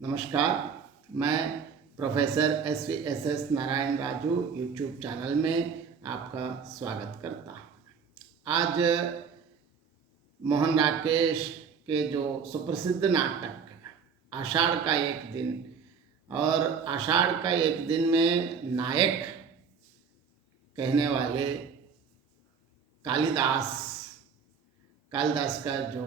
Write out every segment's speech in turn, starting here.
नमस्कार। मैं professor S Narayan Raju YouTube channel में आपका स्वागत करता हूँ। आज मोहन राकेश के जो सुप्रसिद्ध नाटक आषाढ़ का एक दिन और आषाढ़ का एक दिन में नायक कहने वाले कालिदास का जो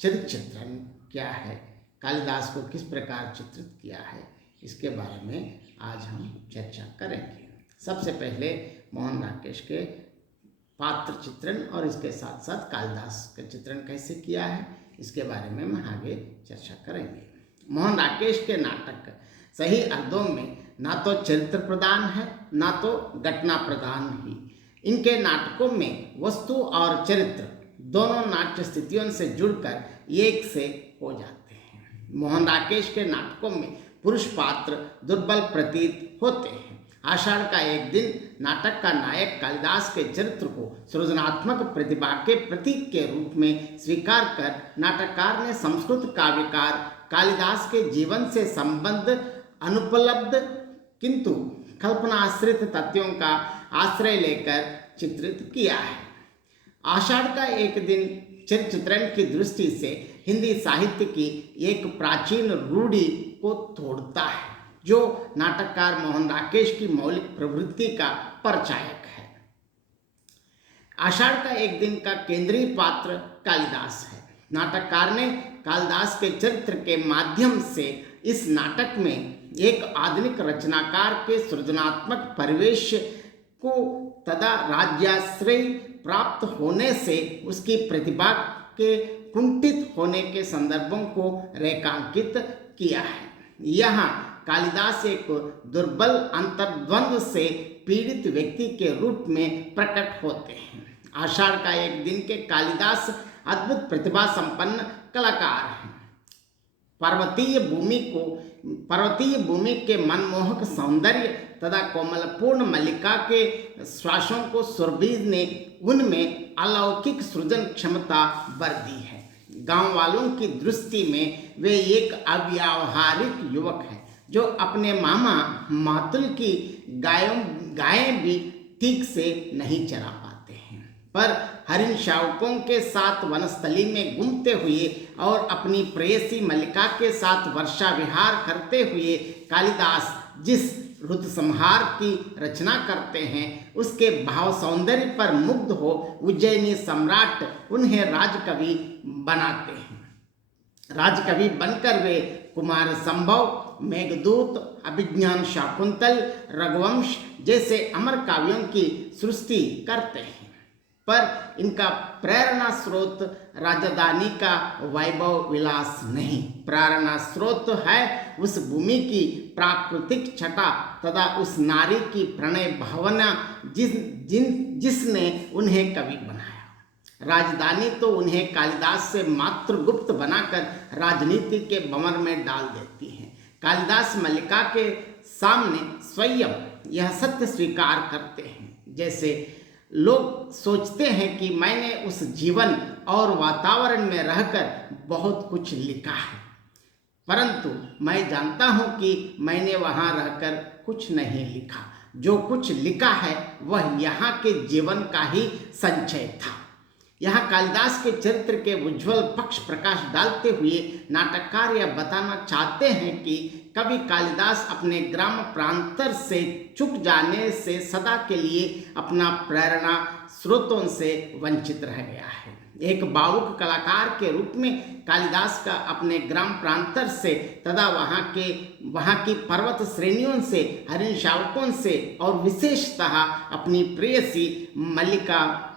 चरित्र चित्रण क्या है, कालिदास को किस प्रकार चित्रित किया है, इसके बारे में आज हम चर्चा करेंगे। सबसे पहले मोहन राकेश के पात्र चित्रण और इसके साथ साथ कालिदास का चित्रण कैसे किया है, इसके बारे में हम आगे चर्चा करेंगे। मोहन राकेश के नाटक सही अर्थों में ना तो चरित्र प्रधान है ना तो घटना प्रधान ही। इनके नाटकों में वस्तु और चरित्र दोनों नाट्य स्थितियों से जुड़कर एक से हो जाते हैं। मोहन राकेश के नाटकों में पुरुष पात्र दुर्बल प्रतीत होते हैं। आषाढ़ का एक दिन नाटक का नायक कालिदास के चरित्र को सृजनात्मक प्रतिभा के प्रतीक के रूप में स्वीकार कर नाटककार ने संस्कृत काव्यकार कालिदास के जीवन से संबंध अनुपलब्ध किंतु कल्पनाश्रित तथ्यों का आश्रय लेकर चित्रित किया है। आषाढ़ का एक दिन चरित्र चित्रण की दृष्टि से हिंदी साहित्य की एक प्राचीन रूढ़ि को तोड़ता है, जो नाटककार मोहन राकेश की मौलिक प्रवृत्ति का परिचायक है। आषाढ़ का एक दिन का केंद्रीय पात्र कालिदास है। नाटककार ने कालिदास के चरित्र के माध्यम से इस नाटक में एक आधुनिक रचनाकार के सृजनात्मक परिवेश को तथा राज्याश्रय प्राप्त होने से उसकी प्रतिभा के कुंठित होने के संदर्भों को रेखांकित किया है। यहाँ कालिदास एक दुर्बल अंतर्द्वंद से पीड़ित व्यक्ति के रूप में प्रकट होते हैं। आषाढ़ का एक दिन के कालिदास अद्भुत प्रतिभा संपन्न कलाकार हैं। पर्वतीय भूमि के मनमोहक सौंदर्य तथा कोमलपूर्ण मल्लिका के श्वासों को सुरभीज ने उनमें अलौकिक सृजन क्षमता भर दी है। गांव वालों की दृष्टि में वे एक अव्यावहारिक युवक हैं, जो अपने मामा मातुल की गायें भी ठीक से नहीं चरा पाते हैं। पर हरिण शावकों के साथ वनस्थली में घूमते हुए और अपनी प्रेयसी मल्लिका के साथ वर्षा विहार करते हुए कालिदास जिस ऋतु संहार की रचना करते हैं, उसके भाव सौंदर्य पर मुग्ध हो उज्जैनी सम्राट उन्हें राजकवि बनाते हैं। राजकवि बनकर वे कुमार संभव, मेघदूत, अभिज्ञान शाकुंतल, रघुवंश जैसे अमर काव्यों की सृष्टि करते हैं। पर इनका प्रेरणा स्रोत राजधानी का वैभव विलास नहीं, प्रेरणा स्रोत है उस भूमि की प्राकृतिक छटा तथा उस नारी की प्रणय भावना जिसने उन्हें कवि बनाया। राजधानी तो उन्हें कालिदास से मात्र गुप्त बनाकर राजनीति के भंवर में डाल देती है। कालिदास मल्लिका के सामने स्वयं यह सत्य स्वीकार करते हैं, जैसे लोग सोचते हैं कि मैंने उस जीवन और वातावरण में रहकर बहुत कुछ लिखा है, परंतु मैं जानता हूं कि मैंने वहां रहकर कुछ नहीं लिखा। जो कुछ लिखा है वह यहाँ के जीवन का ही संचय था। यहाँ कालिदास के चरित्र के उज्ज्वल पक्ष प्रकाश डालते हुए नाटककार यह बताना चाहते हैं कि कवि कालिदास अपने ग्राम प्रांतर से चूक जाने से सदा के लिए अपना प्रेरणा स्रोतों से वंचित रह गया है। एक भावुक कलाकार के रूप में कालिदास का अपने ग्राम प्रांतर से तथा वहाँ की पर्वत श्रेणियों से, हरिण शावकों से और विशेषतः अपनी प्रेयसी मल्लिका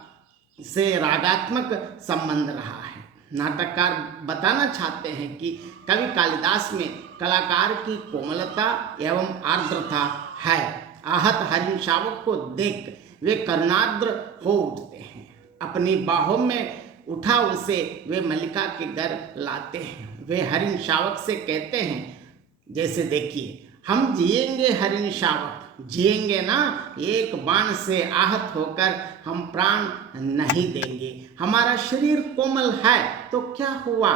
से रागात्मक संबंध रहा है। नाटककार बताना चाहते हैं कि कवि कालिदास में कलाकार की कोमलता एवं आर्द्रता है। आहत हरिण शावक को देख वे करुणार्द्र हो उठते हैं। अपनी बाहों में उठा उसे वे मल्लिका के घर लाते हैं। वे हरिण शावक से कहते हैं, जैसे देखिए, हम जिएंगे हरिण शावक, जिएंगे ना, एक बाण से आहत होकर हम प्राण नहीं देंगे। हमारा शरीर कोमल है तो क्या हुआ,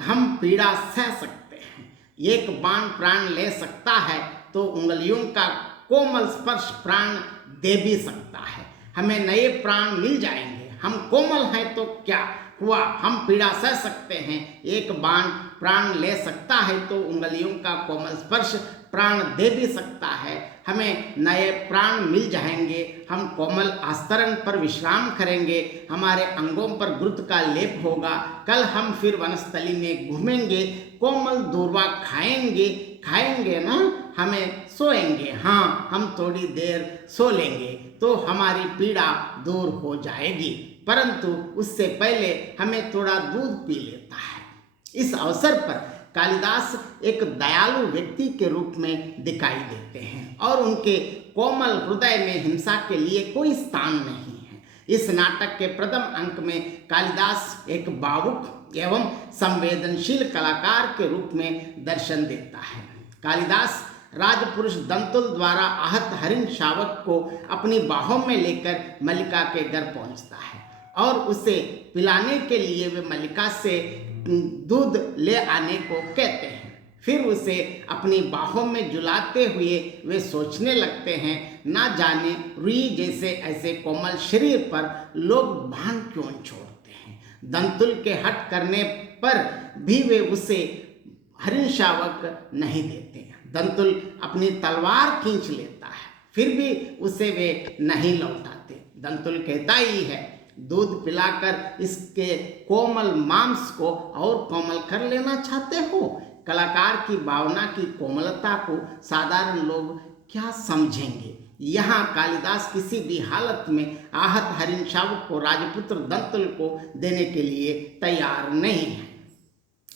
हम पीड़ा सह सकते हैं। एक बाण प्राण ले सकता है तो उंगलियों का कोमल स्पर्श प्राण दे भी सकता है। हमें नए प्राण मिल जाएंगे। हम कोमल हैं तो क्या हुआ, हम पीड़ा सह सकते हैं। एक बाण प्राण ले सकता है तो उंगलियों का कोमल स्पर्श प्राण दे भी सकता है। हमें नए प्राण मिल जाएंगे। हम कोमल आस्तरण पर विश्राम करेंगे। हमारे अंगों पर गुरुत्व का लेप होगा। कल हम फिर वनस्थली में घूमेंगे, कोमल दूर्वा खाएंगे ना, हमें सोएंगे। हाँ, हम थोड़ी देर सो लेंगे तो हमारी पीड़ा दूर हो जाएगी, परंतु उससे पहले हमें थोड़ा दूध पी लेता है। इस अवसर पर कालिदास एक दयालु व्यक्ति के रूप में दिखाई देते हैं और उनके कोमल हृदय में हिंसा के लिए कोई स्थान नहीं है। इस नाटक के प्रथम अंक में कालिदास एक भावुक एवं संवेदनशील कलाकार के रूप में दर्शन देता है। कालिदास राजपुरुष दंतुल द्वारा आहत हरिण शावक को अपनी बाहों में लेकर मल्लिका के घर पहुंचता है और उसे पिलाने के लिए वे मल्लिका से दूध ले आने को कहते हैं। फिर उसे अपनी बाहों में झुलाते हुए वे सोचने लगते हैं, ना जाने रुई जैसे ऐसे कोमल शरीर पर लोग बाण क्यों छोड़ते हैं। दंतुल के हट करने पर भी वे उसे हरिण शावक नहीं देते। दंतुल अपनी तलवार खींच लेता है, फिर भी उसे वे नहीं लौटाते। दंतुल कहता ही है, दूध पिलाकर इसके कोमल मांस को और कोमल कर लेना चाहते हो। कलाकार की भावना की कोमलता को साधारण लोग क्या समझेंगे। यहाँ कालिदास किसी भी हालत में आहत हरिण शावक को राजपुत्र दंतुल को देने के लिए तैयार नहीं है।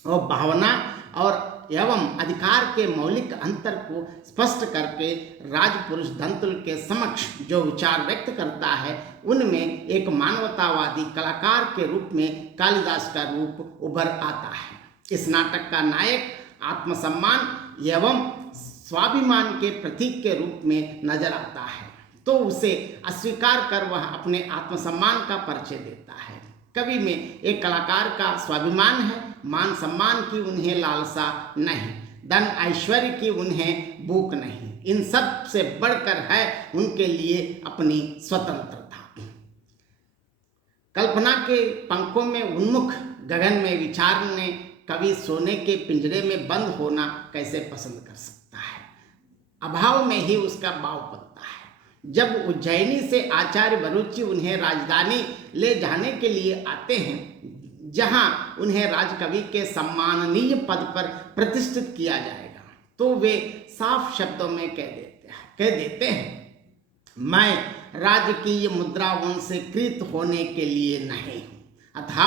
और भावना और एवं अधिकार के मौलिक अंतर को स्पष्ट करके राजपुरुष दंतुल के समक्ष जो विचार व्यक्त करता है, उनमें एक मानवतावादी कलाकार के रूप में कालिदास का रूप उभर आता है। इस नाटक का नायक आत्मसम्मान एवं स्वाभिमान के प्रतीक के रूप में नजर आता है, तो उसे अस्वीकार कर वह अपने आत्मसम्मान का परिचय देता है। कवि में एक कलाकार का स्वाभिमान है, मान सम्मान की उन्हें लालसा नहीं, धन ऐश्वर्य की उन्हें भूख नहीं, इन सब से बढ़कर है उनके लिए अपनी स्वतंत्रता। कल्पना के पंखों में उन्मुख गगन में विचारने कवि सोने के पिंजरे में बंद होना कैसे पसंद कर सकता है। अभाव में ही उसका भाव पलता है। जब उज्जैनी से आचार्य बरूची उन्हें राजधानी ले जाने के लिए आते हैं, जहां उन्हें राजकवि के सम्माननीय पद पर प्रतिष्ठित किया जाएगा, तो वे साफ शब्दों में कह देते हैं, मैं राजकीय मुद्राओं से कृत होने के लिए नहीं हूँ। अतः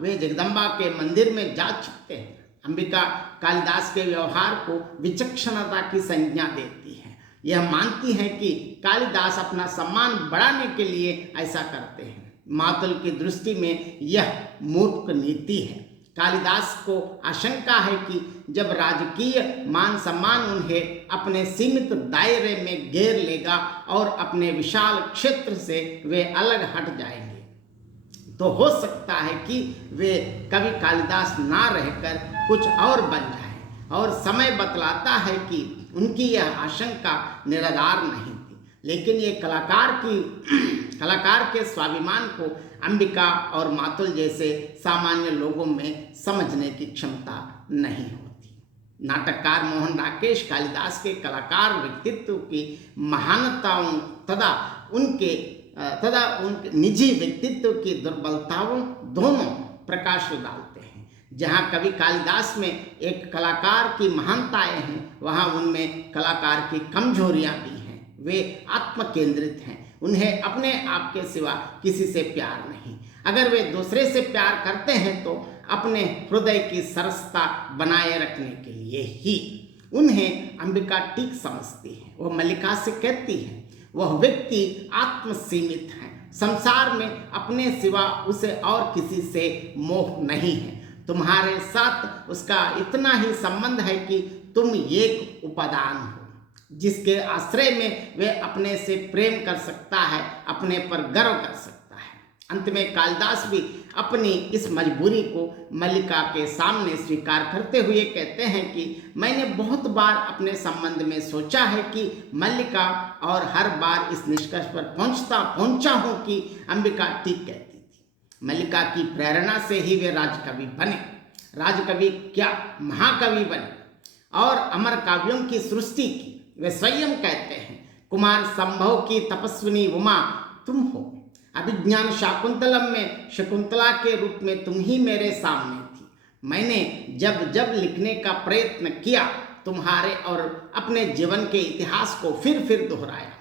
वे जगदम्बा के मंदिर में जा चुकते हैं। अंबिका कालिदास के व्यवहार को विचक्षणता की संज्ञा देती है। यह मानती है कि कालिदास अपना सम्मान बढ़ाने के लिए ऐसा करते हैं। मातुल की दृष्टि में यह मूर्ख नीति है। कालिदास को आशंका है कि जब राजकीय मान सम्मान उन्हें अपने सीमित दायरे में घेर लेगा और अपने विशाल क्षेत्र से वे अलग हट जाएंगे, तो हो सकता है कि वे कवि कालिदास ना रहकर कुछ और बन जाए। और समय बतलाता है कि उनकी यह आशंका निराधार नहीं थी, लेकिन ये कलाकार के स्वाभिमान को अंबिका और मातुल जैसे सामान्य लोगों में समझने की क्षमता नहीं होती। नाटककार मोहन राकेश कालिदास के कलाकार व्यक्तित्व की महानताओं तथा उनके निजी व्यक्तित्व की दुर्बलताओं दोनों प्रकाश डालते हैं। जहाँ कवि कालिदास में एक कलाकार की महानताएं हैं, वहाँ उनमें कलाकार की कमजोरियाँ भी हैं। वे आत्म केंद्रित हैं, उन्हें अपने आप के सिवा किसी से प्यार नहीं। अगर वे दूसरे से प्यार करते हैं तो अपने हृदय की सरसता बनाए रखने के लिए ही। उन्हें अंबिका ठीक समझती है। वह मल्लिका से कहती है, वह व्यक्ति आत्मसीमित है, संसार में अपने सिवा उसे और किसी से मोह नहीं है। तुम्हारे साथ उसका इतना ही संबंध है कि तुम एक उपादान हो, जिसके आश्रय में वे अपने से प्रेम कर सकता है, अपने पर गर्व कर सकता है। अंत में कालिदास भी अपनी इस मजबूरी को मल्लिका के सामने स्वीकार करते हुए कहते हैं कि मैंने बहुत बार अपने संबंध में सोचा है कि मल्लिका, और हर बार इस निष्कर्ष पर पहुंचा हूं कि अंबिका ठीक कहती थी। मल्लिका की प्रेरणा से ही वे राजकवि बने। राजकवि क्या, महाकवि बने और अमर काव्यों की सृष्टि की। वे स्वयं कहते हैं, कुमार संभव की तपस्विनी उमा तुम हो। अभिज्ञान शाकुंतलम में शकुंतला के रूप में तुम ही मेरे सामने थी। मैंने जब जब लिखने का प्रयत्न किया, तुम्हारे और अपने जीवन के इतिहास को फिर फिर दोहराया,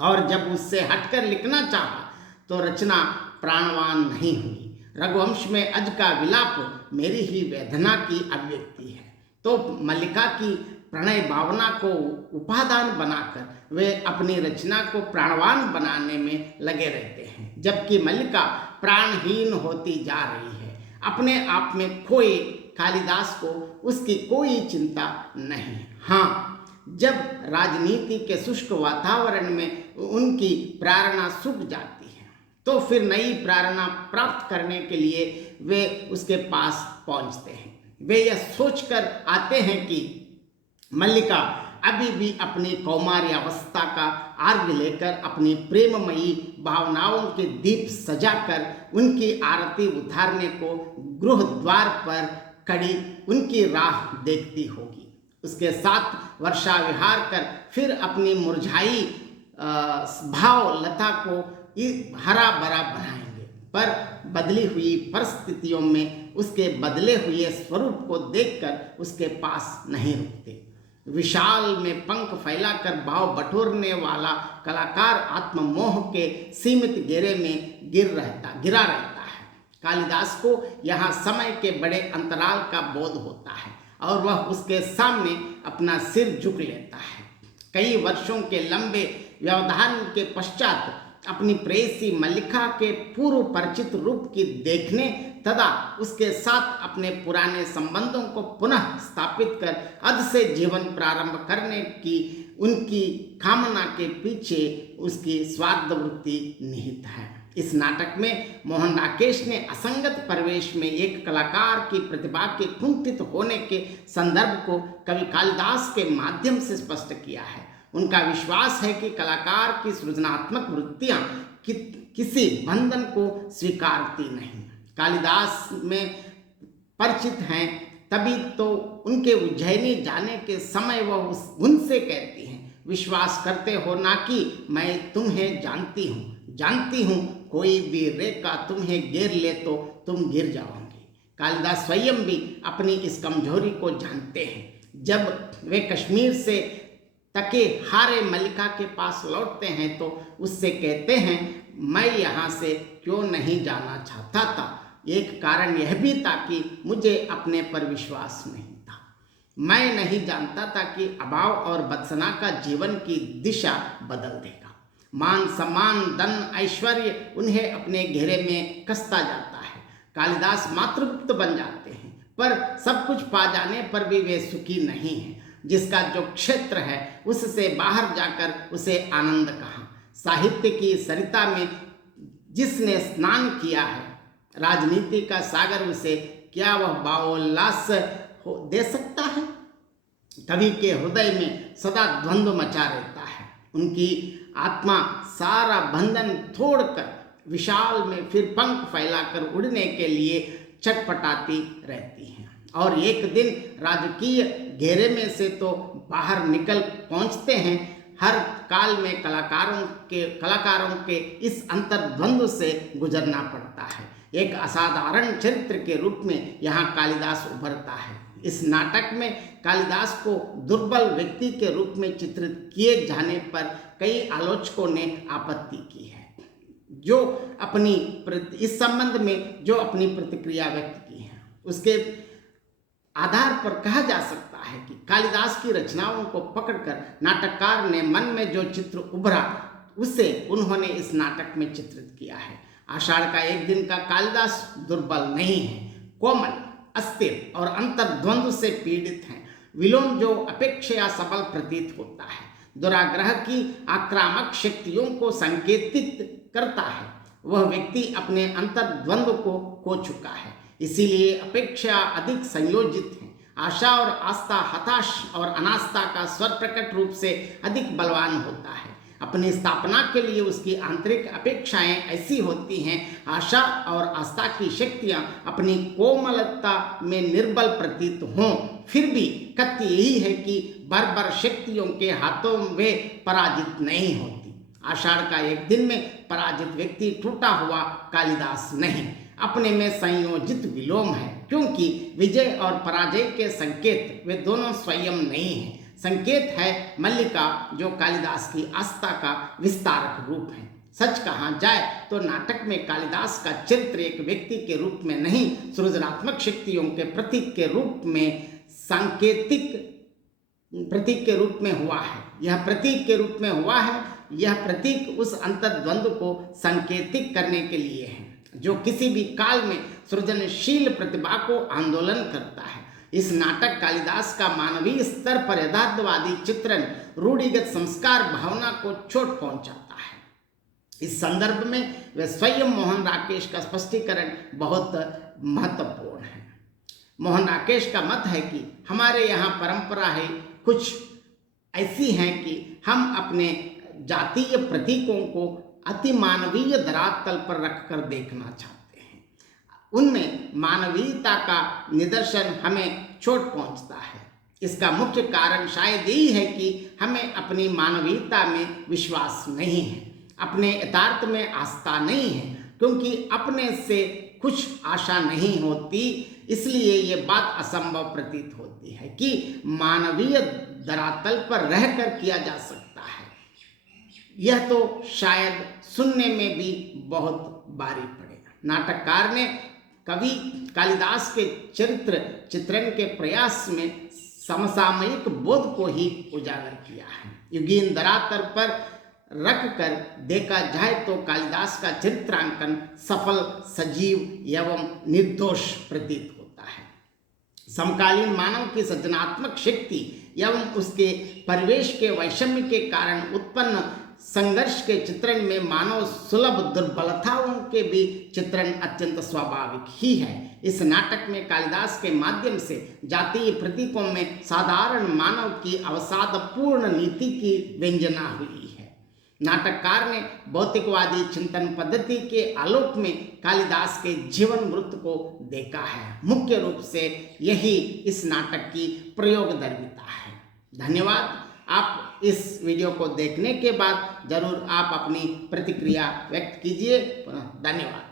और जब उससे हटकर लिखना चाहा तो रचना प्राणवान नहीं हुई। रघुवंश में अज का विलाप मेरी ही वेदना की अभिव्यक्ति है। तो मल्लिका की प्रणय भावना को उपादान बनाकर वे अपनी रचना को प्राणवान बनाने में लगे रहते हैं, जबकि मल्लिका प्राणहीन होती जा रही है। अपने आप में खोए कालिदास को उसकी कोई चिंता नहीं। हाँ, जब राजनीति के शुष्क वातावरण में उनकी प्रेरणा सूख जाती है तो फिर नई प्रेरणा प्राप्त करने के लिए वे उसके पास पहुंचते हैं। वे यह सोचकर आते हैं कि मल्लिका अभी भी अपनी कौमार्य अवस्था का अर्घ लेकर अपनी प्रेममयी भावनाओं के दीप सजाकर उनकी आरती उतारने को गृह द्वार पर खड़ी उनकी राह देखती होगी। उसके साथ वर्षा विहार कर फिर अपनी मुरझाई भाव लता को हरा भरा बनाएंगे, पर बदली हुई परिस्थितियों में उसके बदले हुए स्वरूप को देखकर उसके पास नहीं रुकते। विशाल में पंख फैलाकर भाव बटोरने वाला कलाकार आत्ममोह के सीमित घेरे में गिरा रहता है। कालिदास को यहाँ समय के बड़े अंतराल का बोध होता है और वह उसके सामने अपना सिर झुक लेता है। कई वर्षों के लंबे व्यवधान के पश्चात अपनी प्रेयसी मल्लिका के पूर्व परिचित रूप की देखने तथा उसके साथ अपने पुराने संबंधों को पुनः स्थापित कर अध से जीवन प्रारंभ करने की उनकी कामना के पीछे उसकी स्वार्थ वृत्ति निहित है। इस नाटक में मोहन राकेश ने असंगत परिवेश में एक कलाकार की प्रतिभा के कुंठित होने के संदर्भ को कवि कालिदास के माध्यम से स्पष्ट किया है। उनका विश्वास है कि कलाकार की सृजनात्मक वृत्तियां किसी बंधन को स्वीकारती नहीं। कालिदास में परिचित हैं तभी तो उनके उज्जैनी जाने के समय वह उनसे कहती हैं, विश्वास करते हो ना कि मैं तुम्हें जानती हूँ कोई भी रेखा तुम्हें घेर ले तो तुम गिर जाओगे। कालिदास स्वयं भी अपनी इस कमजोरी को जानते हैं। जब वे कश्मीर से तके हारे मल्लिका के पास लौटते हैं तो उससे कहते हैं, मैं यहाँ से क्यों नहीं जाना चाहता था। एक कारण यह भी था कि मुझे अपने पर विश्वास नहीं था। मैं नहीं जानता था कि अभाव और बदसना का जीवन की दिशा बदल देगा। मान सम्मान धन ऐश्वर्य उन्हें अपने घेरे में कसता जाता है। कालिदास मातृगुप्त बन जाते हैं, पर सब कुछ पा जाने पर भी वे सुखी नहीं हैं। जिसका जो क्षेत्र है उससे बाहर जाकर उसे आनंद कहाँ। साहित्य की सरिता में जिसने स्नान किया है, राजनीति का सागर उसे क्या वह भावोल्लास दे सकता है। कवि के हृदय में सदा द्वंद्व मचा रहता है। उनकी आत्मा सारा बंधन तोड़कर विशाल में फिर पंख फैलाकर उड़ने के लिए छटपटाती रहती है, और एक दिन राजकीय घेरे में से तो बाहर निकल पहुंचते हैं। हर काल में कलाकारों के इस अंतर्द्वंद्व से गुजरना पड़ता है। एक असाधारण चरित्र के रूप में यहाँ कालिदास उभरता है। इस नाटक में कालिदास को दुर्बल व्यक्ति के रूप में चित्रित किए जाने पर कई आलोचकों ने आपत्ति की है, जो इस संबंध में जो अपनी प्रतिक्रिया व्यक्त की है उसके आधार पर कहा जा सकता है कि कालिदास की रचनाओं को पकड़कर नाटककार ने मन में जो चित्र उभरा उसे उन्होंने इस नाटक में चित्रित किया है। आषाढ़ का एक दिन का कालिदास दुर्बल नहीं है, कोमल, अस्थिर और अंतर्द्वंद्व से पीड़ित हैं। विलोम जो अपेक्षा सफल प्रतीत होता है, दुराग्रह की आक्रामक शक्तियों को संकेतित करता है। वह व्यक्ति अपने अंतर्द्वंद को खो चुका है। इसीलिए अपेक्षा अधिक संयोजित है। आशा और आस्था हताश और अनास्था का स्वर प्रकट रूप से अधिक बलवान होता है। अपनी स्थापना के लिए उसकी आंतरिक अपेक्षाएं ऐसी होती हैं। आशा और आस्था की शक्तियां अपनी कोमलता में निर्बल प्रतीत हों, फिर भी कथ्य यही है कि बर्बर शक्तियों के हाथों वे पराजित नहीं होती। आषाढ़ का एक दिन में पराजित व्यक्ति टूटा हुआ कालिदास नहीं, अपने में संयोजित विलोम है, क्योंकि विजय और पराजय के संकेत वे दोनों स्वयं नहीं हैं। संकेत है मल्लिका, जो कालिदास की आस्था का विस्तारक रूप है। सच कहा जाए तो नाटक में कालिदास का चरित्र एक व्यक्ति के रूप में नहीं, सृजनात्मक शक्तियों के प्रतीक के रूप में, सांकेतिक प्रतीक के रूप में हुआ है। यह प्रतीक के रूप में हुआ है। यह प्रतीक उस अंतर्द्वंद को संकेतिक करने के लिए है जो किसी भी काल में सृजनशील प्रतिभा को आंदोलन करता है। इस नाटक कालिदास का मानवीय स्तर पर यथार्थवादी चित्रण रूढ़िगत संस्कार भावना को चोट पहुंचाता है। इस संदर्भ में वे स्वयं मोहन राकेश का स्पष्टीकरण बहुत महत्वपूर्ण है। मोहन राकेश का मत है कि हमारे यहाँ परंपरा है कुछ ऐसी हैं कि हम अपने जातीय प्रतीकों को अति मानवीय धरातल पर रखकर देखना चाहते हैं। उनमें मानवीयता का निदर्शन हमें चोट पहुंचता है। इसका मुख्य कारण शायद यही है कि हमें अपनी मानवीयता में विश्वास नहीं है, अपने यथार्थ में आस्था नहीं है, क्योंकि अपने से कुछ आशा नहीं होती। इसलिए ये बात असंभव प्रतीत होती है कि मानवीय धरातल पर रहकर किया जा सकता है। यह तो शायद सुनने में भी बहुत भारी पड़ेगा। नाटककार ने कवि कालिदास के चरित्र चित्रण के प्रयास में समसामयिक बोध को ही उजागर किया है। युगीन धरातल पर रख कर देखा जाए तो कालिदास का चित्रांकन सफल, सजीव एवं निर्दोष प्रतीत होता है। समकालीन मानव की सृजनात्मक शक्ति एवं उसके परिवेश के वैषम्य के कारण उत्पन्न संघर्ष के चित्रण में मानव सुलभ दुर्बलताओं के भी चित्रण अत्यंत स्वाभाविक ही है। इस नाटक में कालिदास के माध्यम से जातीय प्रतीकों में साधारण मानव की अवसादपूर्ण नीति की व्यंजना हुई है। नाटककार ने भौतिकवादी चिंतन पद्धति के आलोक में कालिदास के जीवन वृत्त को देखा है। मुख्य रूप से यही इस नाटक की प्रयोगधर्मिता है। धन्यवाद। आप इस वीडियो को देखने के बाद जरूर आप अपनी प्रतिक्रिया व्यक्त कीजिए। धन्यवाद।